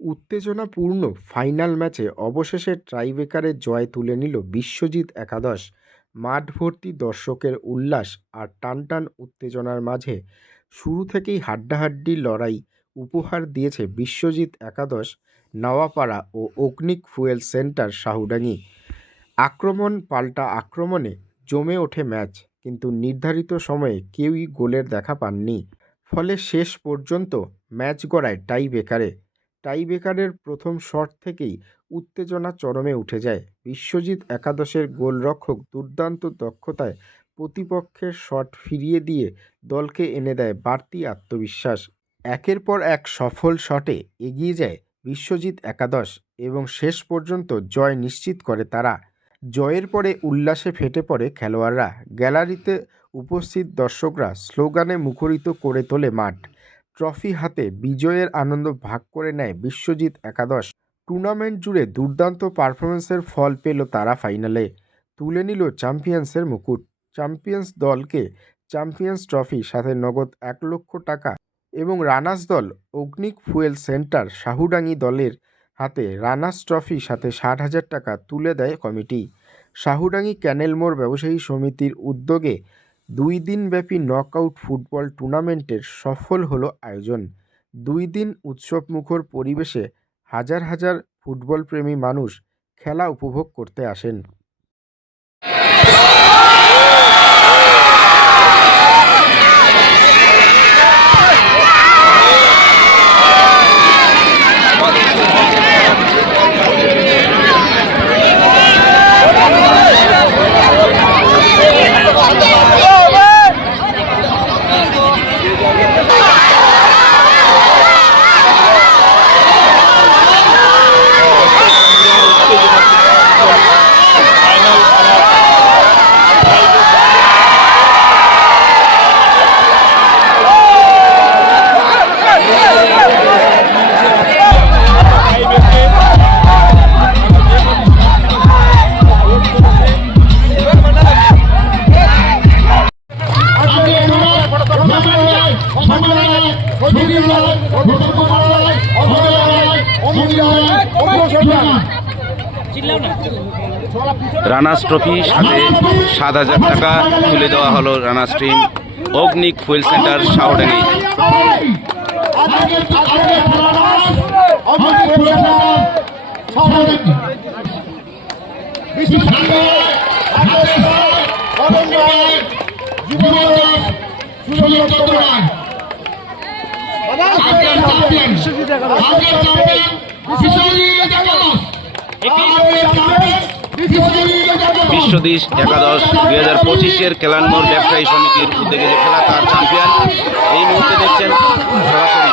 উত্তেজনাপূর্ণ ফাইনাল ম্যাচে অবশেষে টাইব্রেকারে জয় তুলে নিল বিশ্বজিৎ একাদশ। মাঠ ভর্তি দর্শকের উল্লাস আর টানটান উত্তেজনার মাঝে শুরু থেকেই হাড্ডাহাড্ডি লড়াই উপহার দিয়েছে বিশ্বজিৎ একাদশ নওয়াপাড়া ও অগ্নিক ফুয়েল সেন্টার শাহুডাঙ্গি। আক্রমণ পাল্টা আক্রমণে জমে ওঠে ম্যাচ, কিন্তু নির্ধারিত সময়ে কেউই গোলের দেখা পাননি। ফলে শেষ পর্যন্ত ম্যাচ গড়ায় টাইব্রেকারের প্রথম শট থেকেই উত্তেজনা চরমে উঠে যায়। বিশ্বজিৎ একাদশের গোলরক্ষক দুর্দান্ত দক্ষতায় প্রতিপক্ষের শট ফিরিয়ে দিয়ে দলকে এনে দেয় বাড়তি আত্মবিশ্বাস। একের পর এক সফল শটে এগিয়ে যায় বিশ্বজিৎ একাদশ এবং শেষ পর্যন্ত জয় নিশ্চিত করে তারা। জয়ের পরে উল্লাসে ফেটে পড়ে খেলোয়াড়রা। গ্যালারিতে উপস্থিত দর্শকরা স্লোগানে মুখরিত করে তোলে মাঠ। ট্রফি হাতে বিজয়ের আনন্দ ভাগ করে নেয় বিশ্বজিৎ একাদশ। টুর্নামেন্ট জুড়ে দুর্দান্ত পারফরমেন্সের ফল পেল তারা। ফাইনালে তুলে নিল চ্যাম্পিয়ন্সের মুকুট। চ্যাম্পিয়ন্স দলকে চ্যাম্পিয়ন্স ট্রফি সাথে নগদ 1 লক্ষ টাকা এবং রানার্স দল অগ্নিক ফুয়েল সেন্টার শাহুডাঙ্গি দলের হাতে রানার্স ট্রফি সাথে 60,000 টাকা তুলে দেয় কমিটি। শাহুডাঙ্গি ক্যানেল মোড় ব্যবসায়ী সমিতির উদ্যোগে 2 দিনব্যাপী নকআউট ফুটবল টুর্নামেন্টের সফল হলো আয়োজন। 2 দিন উৎসবমুখর পরিবেশে হাজার হাজার ফুটবলপ্রেমী মানুষ খেলা উপভোগ করতে আসেন। রানার্স ট্রফি সাথে 7,000 টাকা তুলে দেওয়া হলো runners team Agnik fuel centre Shahudangi. Biswajit একাদশ 2025-এর ক্যানেল ব্যবসায়ী সমিতির উদ্যোগে যে খেলা তার চ্যাম্পিয়ন এই মুহূর্তে দেখছেন সরাসরি।